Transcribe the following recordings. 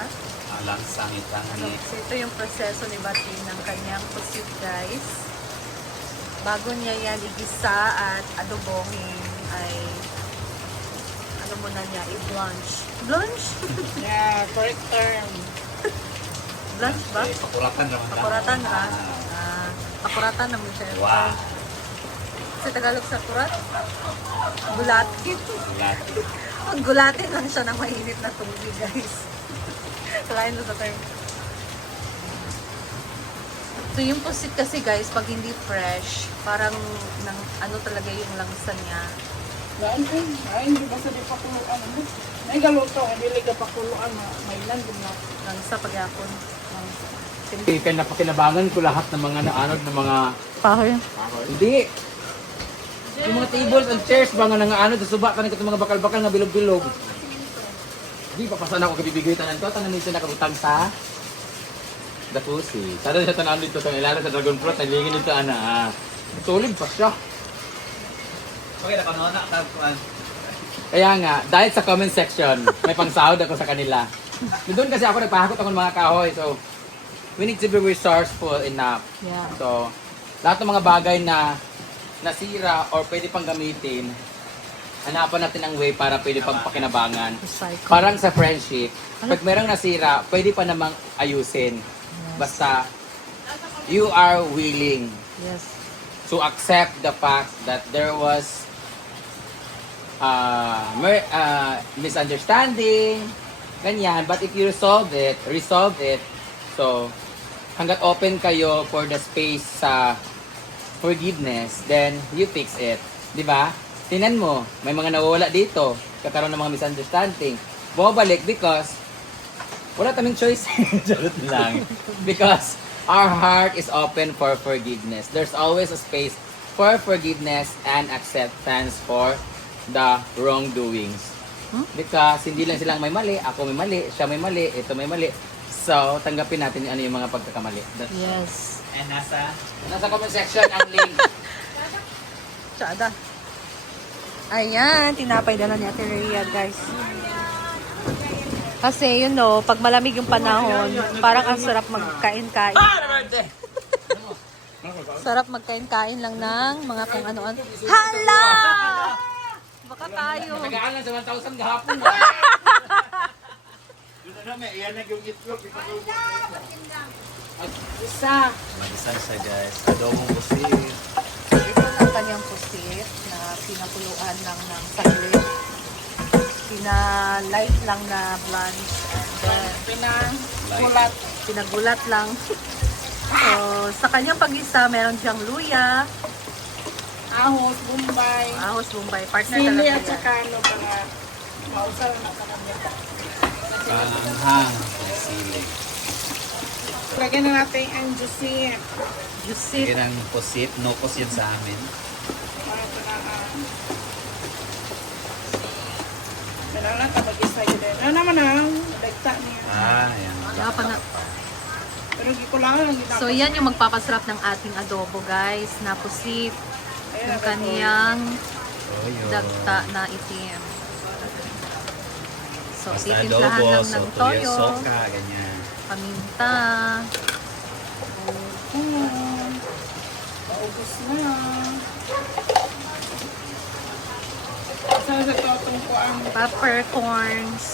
Ha? Langsang itang ni. So, ito yung proseso ni Bating ng kanyang pusit, guys. Bago niya yan igisa at adobongin ay ano muna niya, i-blanch. Blanch? Yeah, correct term. Blanch ba? Pakuratan naman. Pakuratan ba? Pakuratan naman siya. Wow. Sa Tagalog sa kurat? Gulatin. Lahat. Pag gulatin lang siya ng mainit na tubig, guys. Kalain mo sa term. So yung pusit kasi, guys, pag hindi fresh, parang ano talaga yung langsa niya. Hindi ba sa di pakuluan mo? May galuto, hindi ka pakuluan, may landin na. Langsa pagyapon. Kinabangan ko lahat ng mga naanod ng mga... Pahoy. Hindi! Yung mga tables and chairs ba nga nangaanod, suba ka na ito mga bakal-bakal nga bilog-bilog. Hindi, papasan ako kabibigay tanan to, tanan nito nakabutang sa... The pussy. Sana siya tanan dito sa ilalim sa dragon fruit, nalingin dito ana. Tulid pa siya. Okay, nakanoon na katagpuan. Kaya nga, dahil sa comment section, may pangsahod ako sa kanila. Doon kasi ako nagpahakot ako ng mga kahoy, so we need to be resourceful enough. Yeah. So, lahat ng mga bagay na nasira or pwede pang gamitin, hanapan natin ang way para pwede pang pakinabangan. Recycle. Parang sa friendship, pag merong nasira, pwede pa namang ayusin. Basta, you are willing Yes. to accept the fact that there was misunderstanding, ganyan. But if you resolve it, so hanggat open kayo for the space sa forgiveness, then you fix it. Di ba? Tinan mo, may mga nawawala dito, kakaroon ng mga misunderstanding. Bumabalik because wala taming choice. Charot lang. Because our heart is open for forgiveness. There's always a space for forgiveness and acceptance for the wrongdoings. Because hindi lang silang may mali, ako may mali, siya may mali, ito may mali. So, tanggapin natin ano yung mga pagkakamali. That's Yes. And nasa? nasa comment section ang link. Tsada. Ayan, tinapay na ni Ate Rhea, guys. Kasi, you know, pag malamig yung panahon, parang ang sarap magkain-kain. Sarap magkain-kain lang ng mga kung ano-ano. Hala! Baka tayo. Nagaan lang sa 1,000 gahapon. Doon na may iyan na yung itlog. Isa. Mag-isa siya guys. Adobong pusit. Ito ang kanyang pusit na pinakuluan lang ng saglit. Pina-light lang na blanch. And then, pinagulat lang. So, sa kanyang pag-isa, meron siyang luya, Ahos, Bombay, ahos, bombay, partner sili talaga at yan. saka ano para mausal na kanamit. Panghang. May sili. Lagyan na natin ang juicy. Juicy. Sige ng pusit. No pusit sa amin. Para panaan. Meron lang kapag isa yun din. Ano naman ang dagta niya. Yan. Kaya pa na. Pero hindi ko lang ang ginagawa. So, yan yung magpapasarap ng ating adobo, guys, na pusit. Yung kaniyang dagta na itim. So, Basta titimplahan adobo, lang so ng tuyo, toyo, soka, ganyan. paminta. Paubos na. Saan sa totong ko ang... Peppercorns.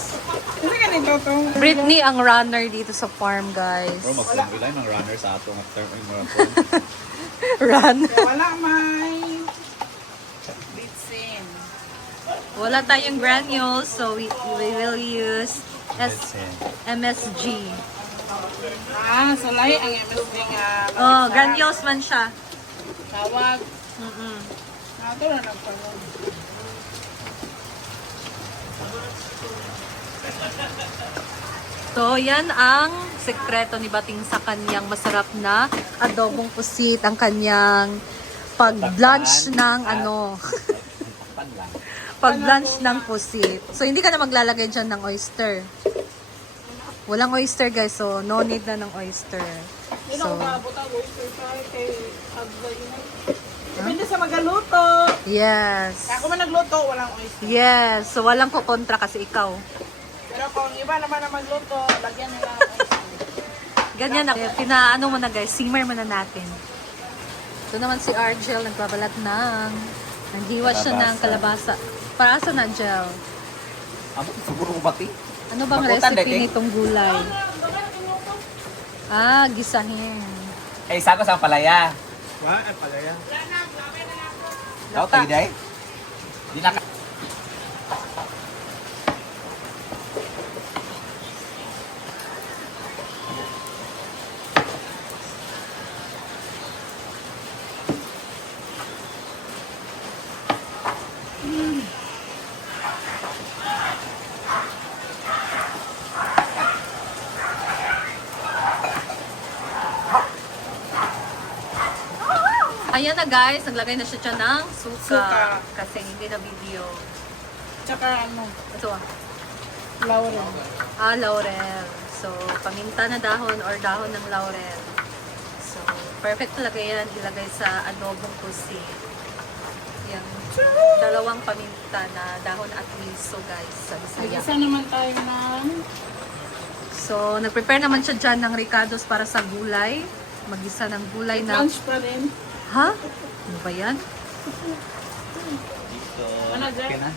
Kasi ganito itong... Britney ang runner dito sa farm, guys. Bro, magpapilay ng runner sa ato. Run. Kaya wala may... Bitsin. Wala tayong granules, so we will use MSG. So lahi ang MSG nga. Oh, granules man siya. Tawag. Mm-mm. Ito na nagtanong. So, yan ang sekreto ni Bating sa kanyang masarap na adobong pusit, ang kanyang pag-blanch ng ano, pag-blanch ng pusit. So, hindi ka na maglalagay dyan ng oyster. Walang oyster, guys. So, no need na ng oyster. Hindi So, na umabot ang oyster tayo kay Agda yun. Depende sa magaluto. yes. Ako man nagluto, walang oyster. Yes. So, walang kukontra kasi ikaw. Pero kung iba naman na magluto, lagyan nila ng icing. Ganyan na. Pinaano mo na guys, simmer mo na natin. Ito naman si Argel, nagbabalat ng naghiwa siya ng kalabasa. Para sa na, Argel? Amo, siguro ko pati. Ano bang Makutan, recipe Dede. nitong gulay? Ah, gisahin. Eh, isa ko sa palaya. Wah, pala yan. Ikaw, tayo day? Di na Ayan na guys, naglagay na siya dyan ng suka. Suka. Kasi hindi na video. Tsaka ano, Ito ah. laurel. Ah, laurel. So, paminta na dahon or dahon ng laurel. So, perfect talaga yan ilagay sa adobong pusi. Yung dalawang paminta na dahon at miso guys sa Bisaya. Nag-isa naman tayo ng So, nag-prepare naman siya dyan ng ricados para sa gulay. Mag-isa ng gulay na... lunch pa rin. Ha? Ano ba yan? Dito. Ano, Jack? Okay na.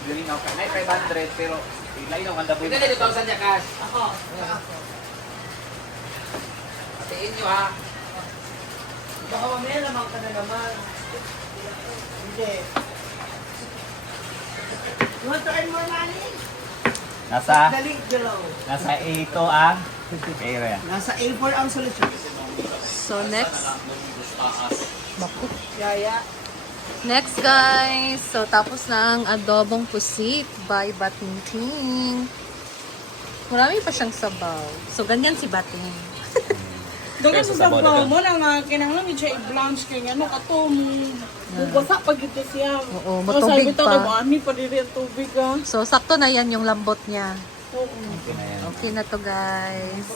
Yun yung okay. Ay, 500 pero ilay nung kanda po. Ito na 2,000 niya cash. Ako. Patiin nyo ha. Baka mamaya naman ka na naman. Hindi. You want to earn more money? Nasa Dali, below. nasa A2 ang area. Nasa A4 ang solution. So, next. Yaya. Next guys. So, tapos na ang adobong pusit by Batinting. Marami pa siyang sabaw. So, ganyan si Bating. Dagan Pero sa sa sabaw bola mo na nga, kinahanglan hindi siya i-blanch kay ano, kato mo. Bugasa pag ito siya. Oo, So, matubig sabi to, pa. kay Mami, pa rin ang tubig ah. So, sakto na yan yung lambot niya. Oo. Okay na yan. Okay na to guys.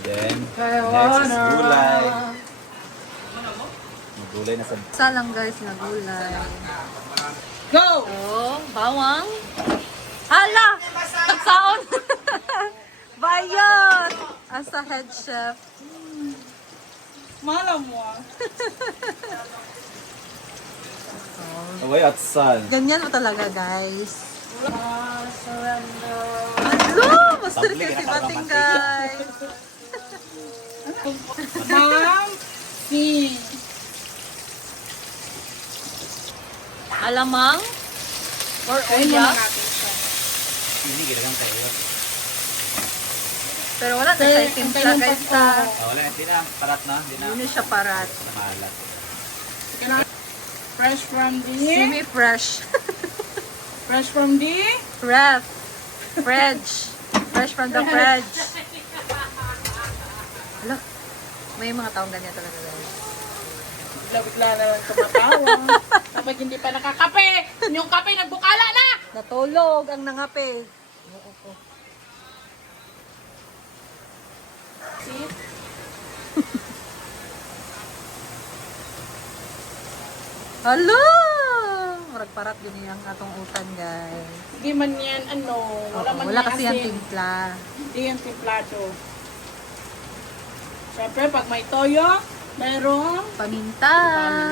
Then, next is gulay. Gulay na sa... Isa lang guys na gulay. Go! So, bawang. Hala! Tagsaon! Bayot! As a head chef. Mahala mo ah. Away at sun. Ganyan mo talaga guys. Surrender. Hello! Master Tabli, kasi kinakaroon bating ng guys. Ma'am, si. Alamang? Or Kain muna oya? natin siya. Hindi, ginagang tayo. Pero wala na siya timpla guys sa... Wala, hindi na. Parat na. Hindi na. Hindi siya parat. Mahalat. Fresh from the... Semi-fresh. Fresh from the... Ref. Fridge. Fresh from the fridge. Hala. May mga taong ganyan talaga guys. Bigla-bigla na lang tumatawa. Kapag hindi pa nakakape, yung kape nagbukala na! Natulog ang nangape. See? Hala! Murag parat yun yung atong utan guys. Hindi man yan, ano, wala Oo, man wala yan kasi yung timpla. Hindi yan timplado. Siyempre, pag may toyo, mayroong Paminta.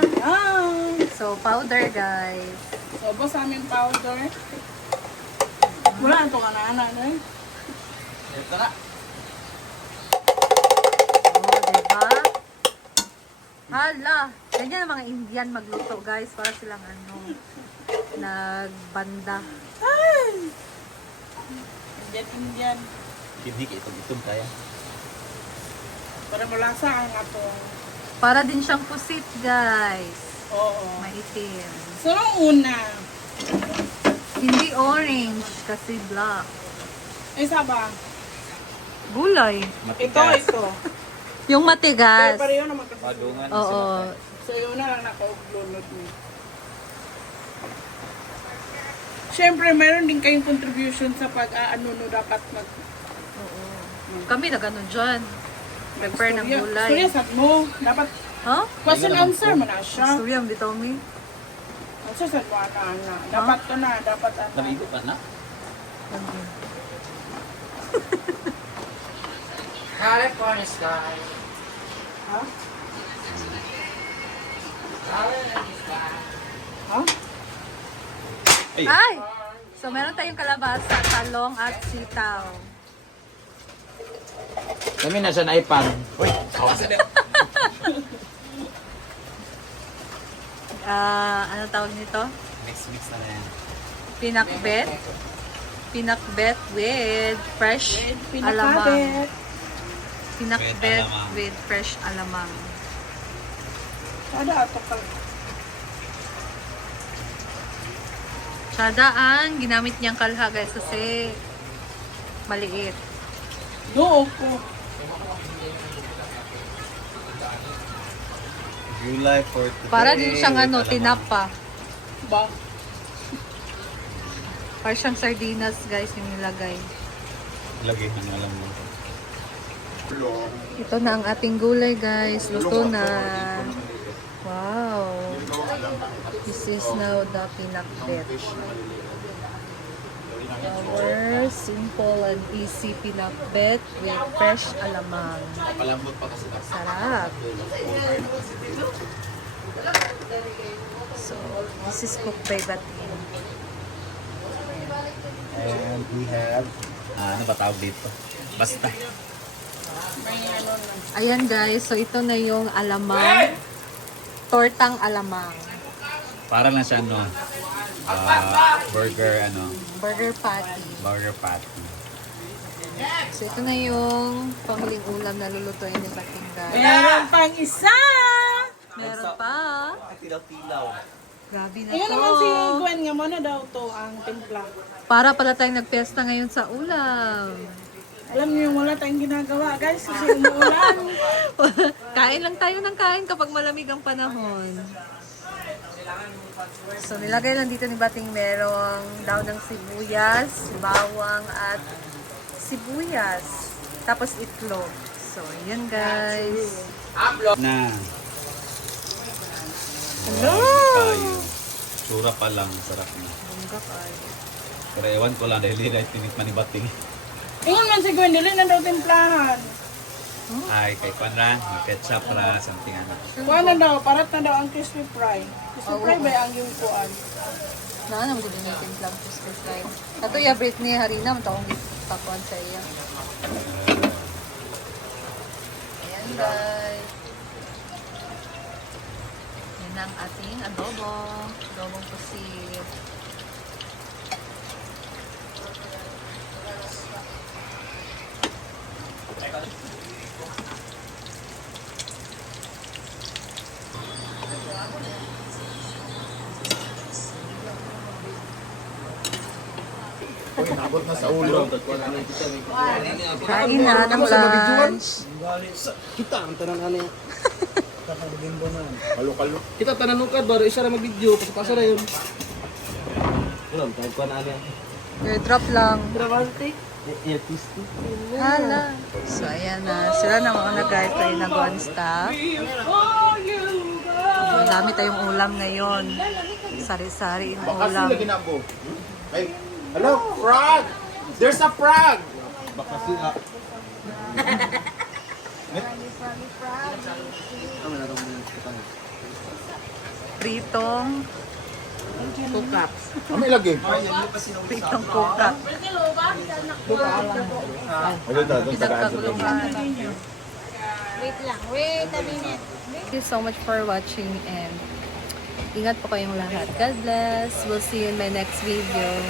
Yan. So, powder guys. So, boss aming powder. Wala na ito ka na, eh. Ito na. Oh, diba? Hala! Ganyan ang mga Indian magluto guys. Para silang ano, nagbanda. Ay! Indian. Hindi, itong kaya. Para malasa ang atong. Para din siyang pusit guys. Oo. Maitim. So, nung una, Hindi orange kasi black. isa ba? Gulay. Matigas. Ito. Yung Pero matigas. pareho naman kasi. Padungan. Oo. So, yun na lang naka-upload mo. Siyempre, meron din kayong contribution sa pag-ano no dapat mag... Kami na gano'n dyan. Prepare ng gulay. Storya, sa mo. Dapat Huh? question answer mo na siya. Story ang bitaw me. Susad mo na. Dapat to na. Dapat Namigo pa na? California sky. Ha? California sky. Ha? Ay! So, meron tayong kalabasa, talong at sitaw. Kami na siya na ipan. Uy, kawasan din. Ano tawag nito? Mix na yan. Pinakbet. Pinakbet with fresh alamang. Pinakabit. Pinakbet alamang. with fresh alamang. Sada ato ka. Sadaan, ginamit niyang kalha guys kasi maliit. Doon ko. July 4 today. Para din siyang Alamang. tinapa. Ba? Para siyang sardinas guys yung nilagay. Lagi ng alam mo. Ito na ang ating gulay guys. Luto na. Wow. This is now the pinakbet. Our simple and easy pinakbet with fresh alamang. Palambot pa kasi. Sarap. So, this is cooked by Batin. And we have... ano ba tawag dito? Basta. May ano na. Ayan guys, so ito na yung alamang. Tortang alamang. Para lang siya burger Burger patty. burger patty. So ito na yung panghuling ulam na lulutuin ni Batin guys. Meron pang isa! Meron pa. Tilaw-tilaw. Grabe na Ayun naman si to. Gwen nga mo na daw to ang timpla. Para pala tayong nagpiesta ngayon sa ulam. Alam niyo wala tayong ginagawa guys kasi umuulan. Kain lang tayo ng kain kapag malamig ang panahon. So nilagay lang dito ni Bating merong daw ng sibuyas, bawang at sibuyas. Tapos itlog. So yan guys. Na. Hello! Tayo. Sura pa lang. Sarap na. Bongga kayo. Pero ewan ko lang dahil hindi tinikman ni Bating. Ingon man si Gwen, dili na daw timplahan. Ay, kay Kwan ra. May ketchup ra. Something ano. Kuha na daw, parat na daw ang crispy fry. Crispy fry ba ang yung kuan? Naanam ko din yung timplang crispy fry. Ato ya Britney harina, matawang pakuan sa iya. Ayan guys. Yan ang ating adobo. Adobong pusit. Kain na ng lunch. Kita ang tanan ano. Kalo-kalo. Kita tanan nukad baru isa ra mag-video pasapasa ra yun. Ulam tayo ko na ano. Airdrop lang. Dramatic. Earpiece. Hala. So, ayan na. Sila na mga guys tayo nag-on staff. Ang dami tayong ulam ngayon. Sari-sari yung ulam. ginabo. Ay, hello, frog. There's a frog. Baka sila. Pritong kukap. Kami lagi. Pritong kukap. Pinagkaguluhan. Wait lang. Wait a minute. Thank you so much for watching and ingat po kayong lahat. God bless. We'll see you in my next video.